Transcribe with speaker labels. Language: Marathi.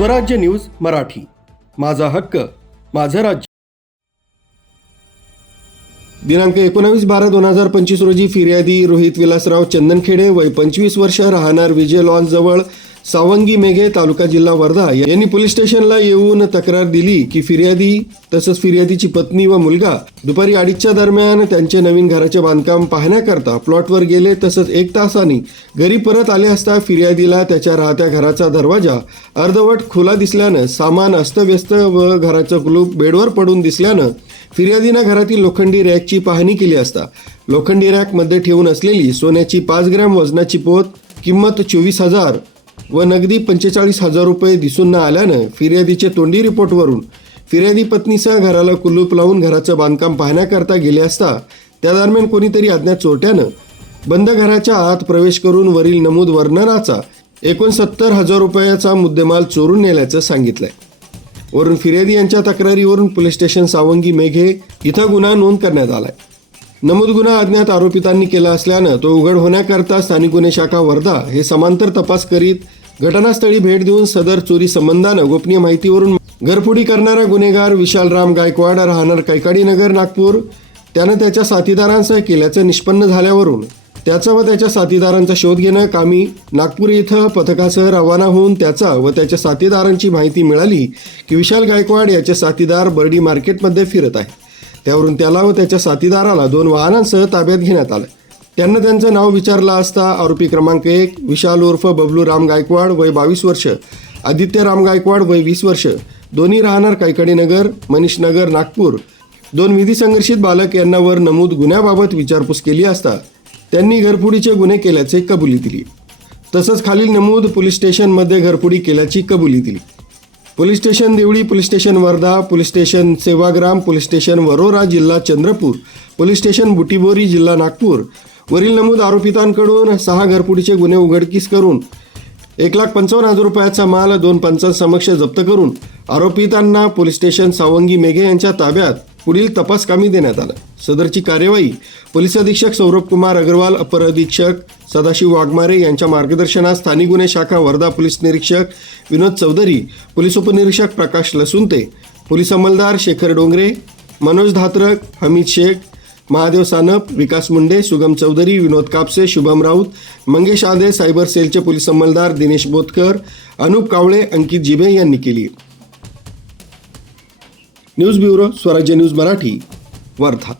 Speaker 1: स्वराज्य न्यूज मराठी. माझा हक्क माझं राज्य. दिनांक एकोणावीस बारा दोन हजार पंचवीस रोजी फिर्यादी रोहित विलासराव चंदनखेडे वय पंचवीस वर्ष राहणार विजय लॉन्स जवळ सावंगी मेघे तालुका जिल्हा वर्धा यांनी पोलीस स्टेशनला येऊन तक्रार दिली की फिर्यादी तसंच फिर्यादीची पत्नी व मुलगा दुपारी अडीचच्या दरम्यान त्यांचे नवीन घराचे बांधकाम पाहण्याकरता प्लॉटवर गेले तसंच एक तासाने घरी परत आले असता फिर्यादीला त्याच्या राहत्या घराचा दरवाजा अर्धवट खुला दिसल्यानं सामान अस्तव्यस्त व घराचं कुलूप बेडवर पडून दिसल्यानं फिर्यादीनं घरातील लोखंडी रॅकची पाहणी केली असता. लोखंडी रॅकमध्ये ठेवून असलेली सोन्याची पाच ग्रॅम वजनाची पोत किंमत चोवीस हजार व नगदी पंचेचाळीस हजार रुपये दिसून न आल्यानं फिर्यादीचे तोंडी रिपोर्टवरून फिर्यादी पत्नीसह घराला कुलूप लावून घराचं बांधकाम पाहण्याकरता गेले असता त्या दरम्यान कोणीतरी अज्ञात चोरट्यानं बंद घराच्या आत प्रवेश करून वरील नमूद वर्णनाचा एकोणसत्तर हजार रुपयाचा मुद्देमाल चोरून नेल्याचं सांगितलंय. वरून फिर्यादी यांच्या तक्रारीवरून पोलीस स्टेशन सावंगी मेघे इथं गुन्हा नोंद करण्यात आलाय. नमूद गुन्हा अज्ञात आरोपितांनी केला असल्यानं तो उघड होण्याकरता स्थानिक गुन्हे शाखा वर्धा हे समांतर तपास करीत घटनास्थळी भेट देऊन सदर चोरी संबंधानं गोपनीय माहितीवरून घरफोडी करणारा गुन्हेगार विशालराम गायकवाड राहणार कैकाडीनगर नागपूर. त्यानं त्याच्या साथीदारांसह केल्याचं निष्पन्न झाल्यावरून त्याचा व त्याच्या साथीदारांचा शोध घेणं कामी नागपूर इथं पथकासह रवाना होऊन त्याचा व त्याच्या साथीदारांची माहिती मिळाली की विशाल गायकवाड याचे साथीदार बर्डी मार्केटमध्ये फिरत आहे. त्यावरून त्याला व त्याच्या साथीदाराला दोन वाहनांसह ताब्यात घेण्यात आलं. त्यांना त्यांचं नाव विचारलं असता आरोपी क्रमांक एक विशाल उर्फ बबलू राम गायकवाड वय बावीस वर्ष आदित्य राम गायकवाड वय वीस वर्ष दोन्ही राहणार कैकडी नगर मनीष नगर नागपूर. दोन विधी संघर्षित बालक यांना वर नमूद गुन्ह्याबाबत विचारपूस केली असता त्यांनी घरफुडीचे गुन्हे केल्याचे कबुली दिली. तसंच खालील नमूद पोलीस स्टेशनमध्ये घरफुडी केल्याची कबुली दिली. Police station Deoli police station Wardha police station Sevagram police station Warora जिल्हा चंद्रपूर पोलीस स्टेशन बुटीबोरी जिल्हा नागपूर वरील नमूद आरोपितांकडून सहा घरफोडीचे गुन्हे उघडकीस करून एक लाख पंचावन्न हजार रुपयाचा माल दोन पंचांसमक्ष जप्त करून आरोपितांना पोलीस स्टेशन सावंगी मेघे यांच्या ताब्यात पुढील तपास कामी देण्यात आला. सदरची कार्यवाही पोलीस अधीक्षक सौरभ कुमार अग्रवाल अपर अधीक्षक सदाशिव वाघमारे यांच्या मार्गदर्शनात स्थानिक गुन्हे शाखा वर्धा पोलीस निरीक्षक विनोद चौधरी पोलीस उपनिरीक्षक प्रकाश लसुंते पोलीस अंमलदार शेखर डोंगरे मनोज धात्रक हमीद शेख महादेव सानप विकास मुंडे सुगम चौधरी विनोद कापसे शुभम राऊत मंगेश आदे सायबर सेलचे पोलीस अंमलदार दिनेश बोतकर अनुप कावळे अंकित जिबे यांनी केली. News bureau Swarajya news Marathi Wardha